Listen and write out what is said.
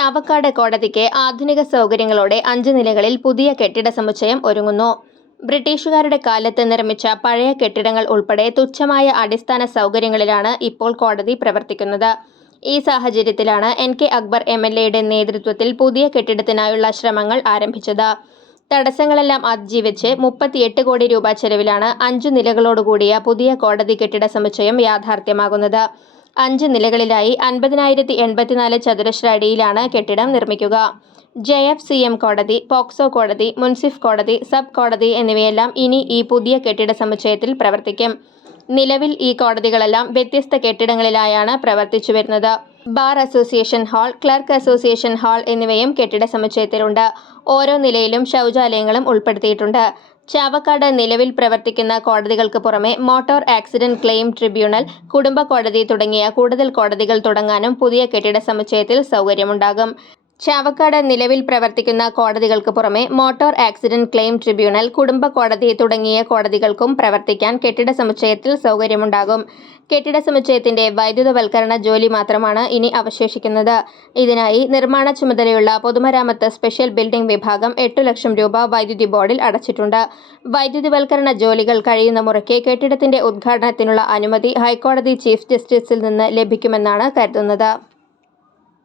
ചാവക്കാട് കോടതിക്ക് ആധുനിക സൗകര്യങ്ങളോടെ 5 നിലകളിൽ പുതിയ കെട്ടിട സമുച്ചയം ഒരുങ്ങുന്നു. ബ്രിട്ടീഷുകാരുടെ കാലത്ത് നിർമ്മിച്ച പഴയ കെട്ടിടങ്ങൾ ഉൾപ്പെടെ തുച്ഛമായ അടിസ്ഥാന സൗകര്യങ്ങളിലാണ് ഇപ്പോൾ കോടതി പ്രവർത്തിക്കുന്നത്. ഈ സാഹചര്യത്തിലാണ് NK അക്ബർ MLAയുടെ നേതൃത്വത്തിൽ പുതിയ കെട്ടിടത്തിനായുള്ള ശ്രമങ്ങൾ ആരംഭിച്ചത്. തടസ്സങ്ങളെല്ലാം അതിജീവിച്ച് 38 കോടി രൂപ ചെലവിലാണ് 5 നിലകളോടുകൂടിയ പുതിയ കോടതി കെട്ടിട സമുച്ചയം യാഥാർത്ഥ്യമാകുന്നത്. 5 നിലകളിലായി 50,084 ചതുരശ്ര അടിയിലാണ് കെട്ടിടം നിർമ്മിക്കുക. JFCM കോടതി, പോക്സോ കോടതി, മുൻസിഫ് കോടതി, സബ് കോടതി എന്നിവയെല്ലാം ഇനി ഈ പുതിയ കെട്ടിട സമുച്ചയത്തിൽ പ്രവർത്തിക്കും. നിലവിൽ ഈ കോടതികളെല്ലാം വ്യത്യസ്ത കെട്ടിടങ്ങളിലായാണ് പ്രവർത്തിച്ചു വരുന്നത്. Bar association hall, clerk association hall എന്നിവയും കെട്ടിട സമുച്ചയത്തിലുണ്ട്. ഓരോ നിലയിലും ശൗചാലയങ്ങളും ഉൾപ്പെടുത്തിയിട്ടുണ്ട്. ചാവക്കാട് നിലവിൽ പ്രവർത്തിക്കുന്ന കോടതികൾക്ക് പുറമെ മോട്ടോർ ആക്സിഡന്റ് ക്ലെയിം ട്രിബ്യൂണൽ, കുടുംബ കോടതി തുടങ്ങിയ കൂടുതൽ കോടതികൾ തുടങ്ങാനും പുതിയ കെട്ടിട സമുച്ചയത്തിൽ സൗകര്യമുണ്ടാകും. ചാവക്കാട് നിലവിൽ പ്രവർത്തിക്കുന്ന കോടതികൾക്ക് പുറമെ മോട്ടോർ ആക്സിഡന്റ് ക്ലെയിം ട്രിബ്യൂണൽ, കുടുംബ കോടതി തുടങ്ങിയ കോടതികൾക്കും പ്രവർത്തിക്കാൻ കെട്ടിട സമുച്ചയത്തിൽ സൗകര്യമുണ്ടാകും. കെട്ടിട സമുച്ചയത്തിന്റെ വൈദ്യുതവൽക്കരണ ജോലി മാത്രമാണ് ഇനി അവശേഷിക്കുന്നത്. ഇതിനായി നിർമ്മാണ ചുമതലയുള്ള പൊതുമരാമത്ത് സ്പെഷ്യൽ ബിൽഡിംഗ് വിഭാഗം 8 ലക്ഷം രൂപ വൈദ്യുതി ബോർഡിൽ അടച്ചിട്ടുണ്ട്. വൈദ്യുതിവൽക്കരണ ജോലികൾ കഴിയുന്ന മുറയ്ക്ക് കെട്ടിടത്തിന്റെ ഉദ്ഘാടനത്തിനുള്ള അനുമതി ഹൈക്കോടതി ചീഫ് ജസ്റ്റിസിൽ നിന്ന് ലഭിക്കുമെന്നാണ് കരുതുന്നത്.